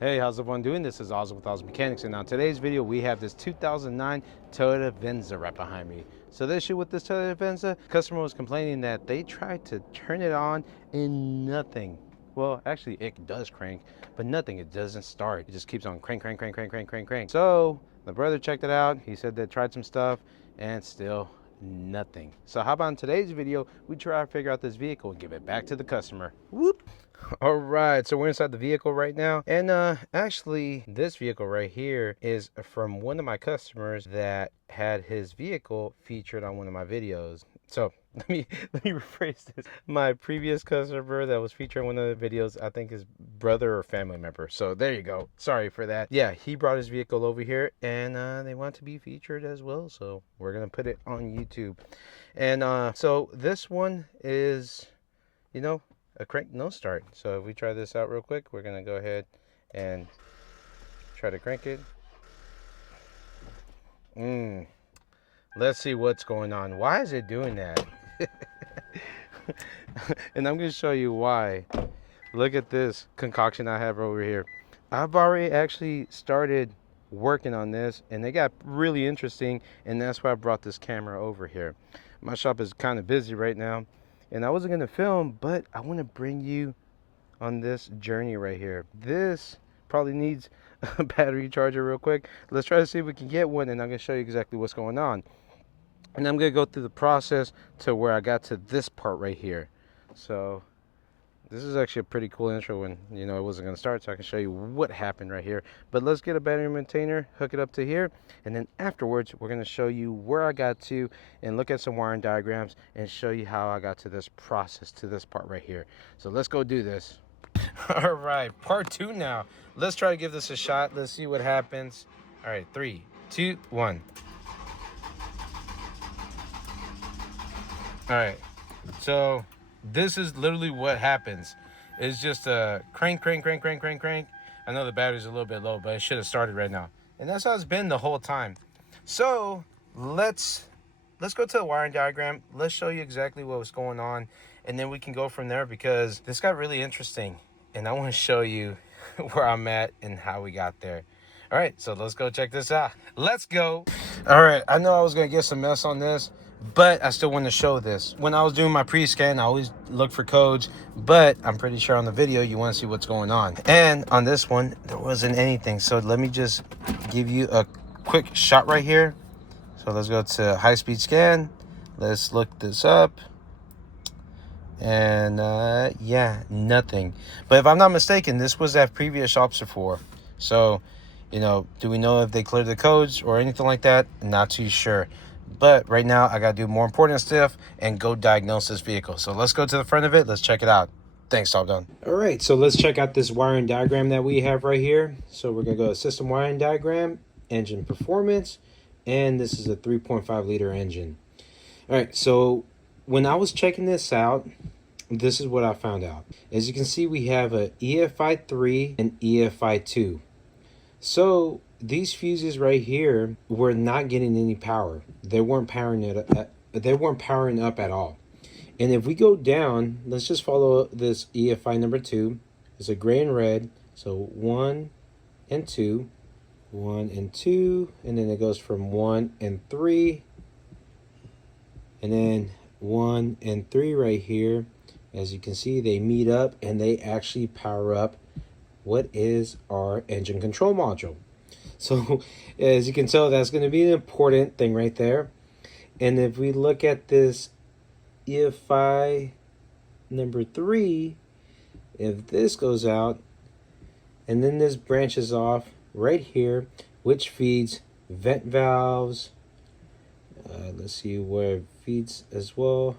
Hey, how's everyone doing? This is Oz with Oz Mechanics, and on today's video we have this 2009 Toyota Venza right behind me. So the issue with this Toyota Venza, customer was complaining that they tried to turn it on and nothing. Well, actually it does crank, but nothing, it doesn't start. It just keeps on crank, crank, crank, crank, crank, crank, crank. So the brother checked it out. He said they tried some stuff and still nothing. So how about in today's video, we try to figure out this vehicle and give it back to the customer. Whoop. All right, so we're inside the vehicle right now, and actually this vehicle right here is from one of my customers that had his vehicle featured on one of my videos. So let me rephrase this. My previous customer that was featured in one of the videos, I think his brother or family member. So there you go. Sorry for that. Yeah, he brought his vehicle over here, and they want to be featured as well. So we're gonna put it on YouTube. And so this one is, you know, a crank no start. So if we try this out real quick, we're gonna go ahead and try to crank it. Let's see what's going on. Why is it doing that? And I'm gonna show you why. Look at this concoction I have over here. I've already actually started working on this, and it got really interesting, and that's why I brought this camera over here. My shop is kind of busy right now, and I wasn't gonna film, but I want to bring you on this journey right here. This probably needs a battery charger real quick. Let's try to see if we can get one, and I'm gonna show you exactly what's going on. And I'm gonna go through the process to where I got to this part right here. So this is actually a pretty cool intro when, you know, it wasn't gonna start, so I can show you what happened right here. But let's get a battery maintainer, hook it up to here, and then afterwards we're gonna show you where I got to and look at some wiring diagrams and show you how I got to this process, to this part right here. So let's go do this. All right, part two now. Let's try to give this a shot. Let's see what happens. All right, 3, 2, 1. All right, so this is literally what happens. It's just a crank, crank, crank, crank, crank, crank. I know the battery's a little bit low, but it should have started right now. And that's how it's been the whole time. So let's go to the wiring diagram. Let's show you exactly what was going on, and then we can go from there, because this got really interesting, and I want to show you where I'm at and how we got there. All right, so let's go check this out. Let's go. All right, I know I was gonna get some mess on this, but I still want to show this. When I was doing my pre-scan, I always look for codes, but I'm pretty sure on the video you want to see what's going on. And on this one, there wasn't anything. So let me just give you a quick shot right here. So let's go to high-speed scan. Let's look this up. And yeah, nothing. But if I'm not mistaken, this was at previous shops before. So, you know, do we know if they cleared the codes or anything like that? Not too sure. But right now I gotta do more important stuff and go diagnose this vehicle. So let's go to the front of it. Let's check it out. Thanks, all done. All right, so let's check out this wiring diagram that we have right here. So we're gonna go to system wiring diagram, engine performance, and this is a 3.5 liter engine. All right, so when I was checking this out, this is what I found out. As you can see, we have a EFI 3 and EFI 2. So these fuses right here were not getting any power. They weren't powering it. They weren't powering up at all. And if we go down, let's just follow this EFI number 2. It's a gray and red. So 1 and 2, 1 and 2, and then it goes from 1 and 3, and then 1 and 3 right here. As you can see, they meet up and they actually power up what is our engine control module. So as you can tell, that's going to be an important thing right there. And if we look at this EFI number 3, if this goes out and then this branches off right here, which feeds vent valves, let's see where it feeds as well,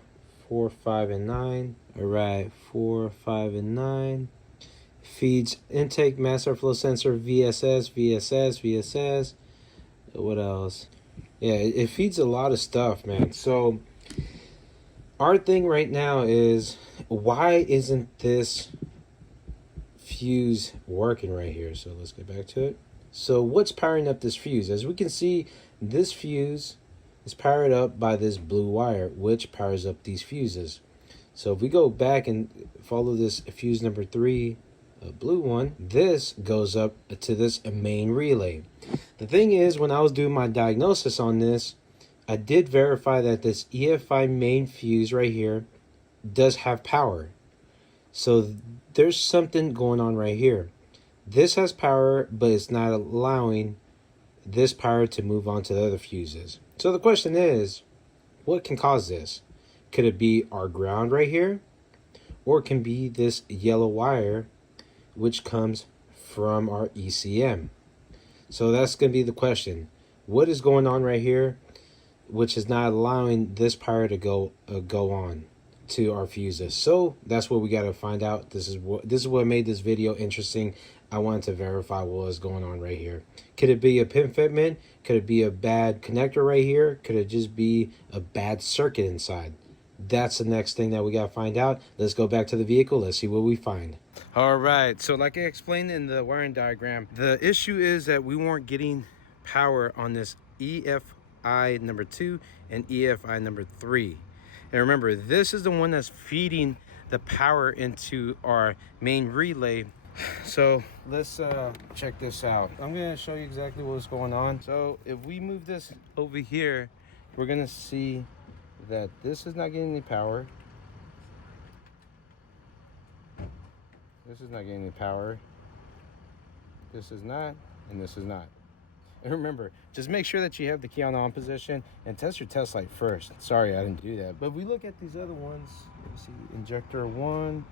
4, 5, and 9. All right, 4, 5, and 9. Feeds intake mass airflow sensor, VSS, VSS, VSS. What else? Yeah, it feeds a lot of stuff, man. So our thing right now is, why isn't this fuse working right here? So let's get back to it. So what's powering up this fuse? As we can see, this fuse is powered up by this blue wire, which powers up these fuses. So if we go back and follow this fuse number 3 a blue one. This goes up to this main relay. The thing is, when I was doing my diagnosis on this, I did verify that this EFI main fuse right here does have power. So there's something going on right here. This has power, but it's not allowing this power to move on to the other fuses. So the question is, what can cause this? Could it be our ground right here? Or it can be this yellow wire, which comes from our ECM. So that's going to be the question. What is going on right here, which is not allowing this power to go on to our fuses? So that's what we got to find out. This is what made this video interesting. I wanted to verify what was going on right here. Could it be a pin fitment? Could it be a bad connector right here? Could it just be a bad circuit inside? That's the next thing that we got to find out. Let's go back to the vehicle. Let's see what we find. All right, so like I explained in the wiring diagram, the issue is that we weren't getting power on this EFI number 2 and EFI number 3. And remember, this is the one that's feeding the power into our main relay. So let's check this out. I'm going to show you exactly what's going on. So if we move this over here, we're going to see that this is not getting any power. This is not getting any power. This is not, and this is not. And remember, just make sure that you have the key on position and test your test light first. Sorry, I didn't do that. But if we look at these other ones, let's see, injector 1.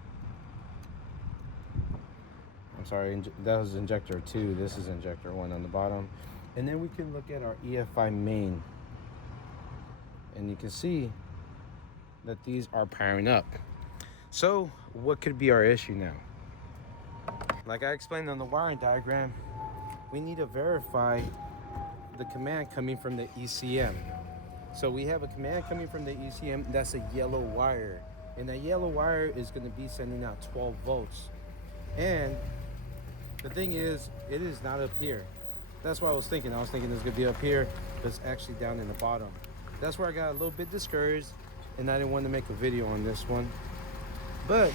I'm sorry, that was injector 2. This is injector 1 on the bottom. And then we can look at our EFI main. And you can see that these are powering up. So what could be our issue now? Like I explained on the wiring diagram, we need to verify the command coming from the ECM. So we have a command coming from the ECM, that's a yellow wire. And that yellow wire is going to be sending out 12 volts. And the thing is, it is not up here. That's what I was thinking. I was thinking it's going to be up here, but it's actually down in the bottom. That's where I got a little bit discouraged, and I didn't want to make a video on this one. But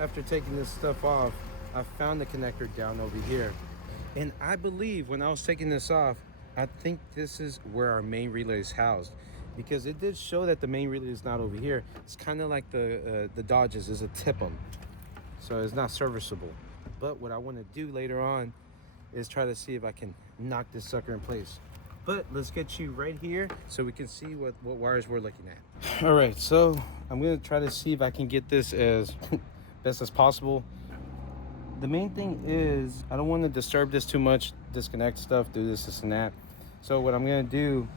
after taking this stuff off, I found the connector down over here. And I believe when I was taking this off, I think this is where our main relay is housed, because it did show that the main relay is not over here. It's kind of like the Dodges is a tip-em, so it's not serviceable. But what I want to do later on is try to see if I can knock this sucker in place. But let's get you right here so we can see what wires we're looking at. All right, so I'm gonna try to see if I can get this as best as possible. The main thing is I don't want to disturb this too much, disconnect stuff, do this and that. So what I'm gonna do,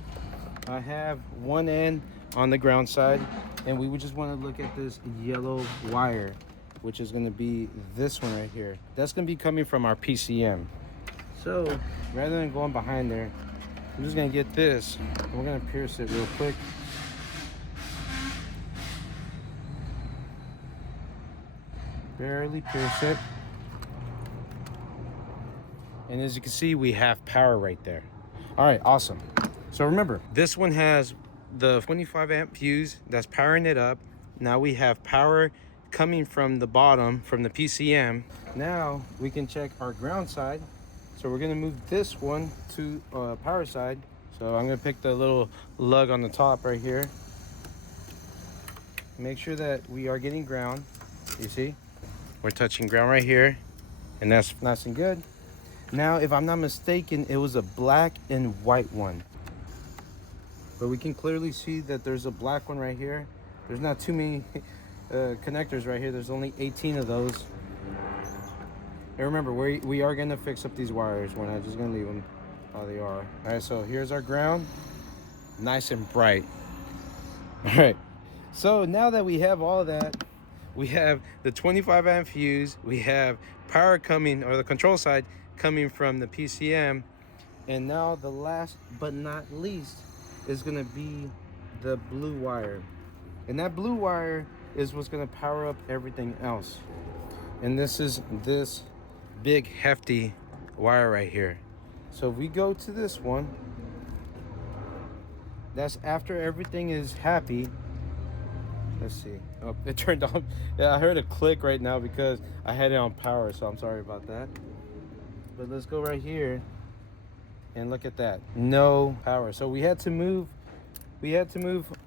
I have one end on the ground side, and we would just want to look at this yellow wire, which is gonna be this one right here. That's gonna be coming from our PCM. So rather than going behind there, I'm just gonna get this, and we're gonna pierce it real quick. Barely pierce it. And as you can see, we have power right there. All right, awesome. So remember, this one has the 25 amp fuse that's powering it up. Now we have power coming from the bottom, from the PCM. Now we can check our ground side. So we're gonna move this one to power side. So I'm gonna pick the little lug on the top right here. Make sure that we are getting ground. You see, we're touching ground right here, and that's nice and good. Now, if I'm not mistaken, it was a black and white one. But we can clearly see that there's a black one right here. There's not too many connectors right here. There's only 18 of those. And remember, we are gonna fix up these wires. We're not just gonna leave them how they are. All right, so here's our ground, nice and bright. All right, so now that we have all that, we have the 25 amp fuse, we have power coming, or the control side coming from the PCM, and now the last but not least is gonna be the blue wire. And that blue wire is what's gonna power up everything else. And this is this big hefty wire right here. So if we go to this one, that's after everything is happy. Let's see. Oh, it turned on. Yeah, I heard a click right now because I had it on power, so I'm sorry about that. But let's go right here and look at that. No power. So we had to move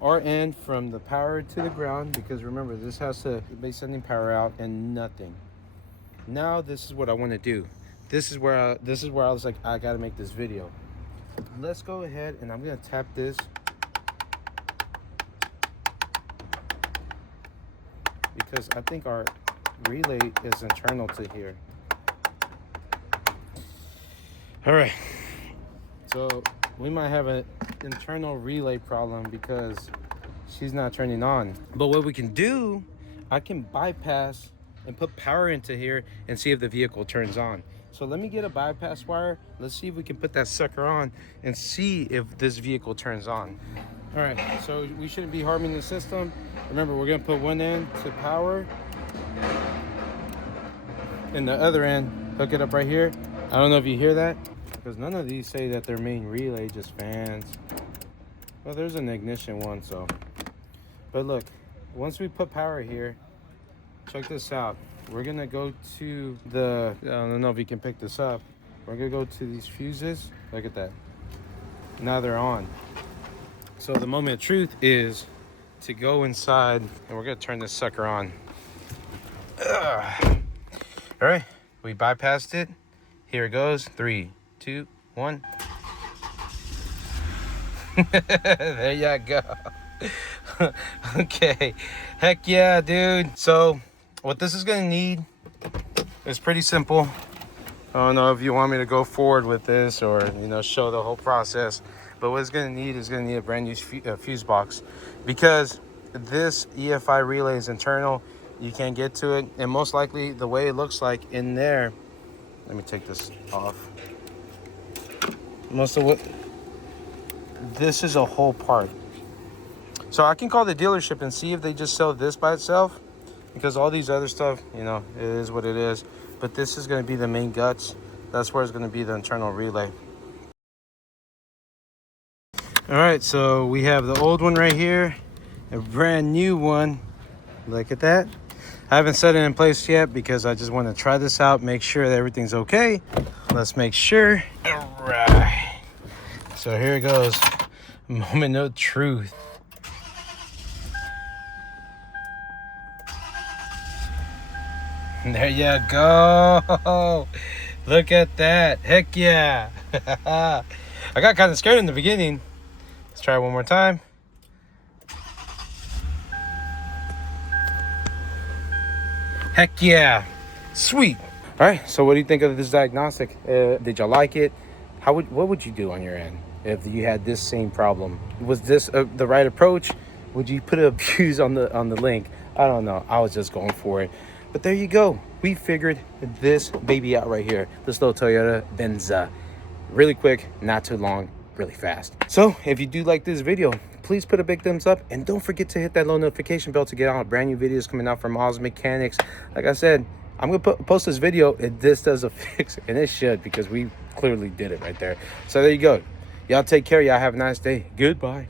our end from the power to the ground, because remember, this has to be sending power out and nothing. Now this is what I want to do. This is where I was like, I gotta make this video. Let's go ahead and I'm gonna tap this, because I think our relay is internal to here. All right, so we might have an internal relay problem because she's not turning on. But what we can do, I can bypass and put power into here and see if the vehicle turns on. So let me get a bypass wire. Let's see if we can put that sucker on and see if this vehicle turns on. All right, so we shouldn't be harming the system. Remember, we're gonna put one end to power and the other end, hook it up right here. I don't know if you hear that, because none of these say that they're main relay, just fans. Well, there's an ignition one, so. But look, once we put power here, check this out. We're gonna go to the, I don't know if you can pick this up. We're gonna go to these fuses. Look at that. Now they're on. So the moment of truth is to go inside, and we're gonna turn this sucker on. Ugh. All right, we bypassed it. Here it goes. 3, 2, 1. There you go. Okay, heck yeah, dude. So what this is gonna need is pretty simple. I don't know if you want me to go forward with this or, you know, show the whole process, but what it's gonna need is gonna need a brand new fuse box, because this EFI relay is internal. You can't get to it, and most likely the way it looks like in there, let me take this off. Most of what, this is a whole part. So I can call the dealership and see if they just sell this by itself, because all these other stuff, you know, it is what it is. But this is going to be the main guts. That's where it's going to be the internal relay. All right, so we have the old one right here, a brand new one. Look at that. I haven't set it in place yet because I just want to try this out, make sure that everything's okay. Let's make sure. All right. So here it goes. Moment of truth. There you go. Look at that. Heck yeah. I got kind of scared in the beginning. Let's try it one more time. Heck yeah. Sweet. All right, so what do you think of this diagnostic? Did you like it? What would you do on your end if you had this same problem? Was this the right approach? Would you put a fuse on the link? I don't know. I was just going for it. But there you go. We figured this baby out right here. This little Toyota Venza. Really quick, not too long, really fast. So if you do like this video, please put a big thumbs up, and don't forget to hit that little notification bell to get on brand new videos coming out from Oz Mechanics. Like I said, I'm gonna post this video if this does a fix, and it should, because we clearly did it right there. So there you go. Y'all take care. Y'all have a nice day. Goodbye.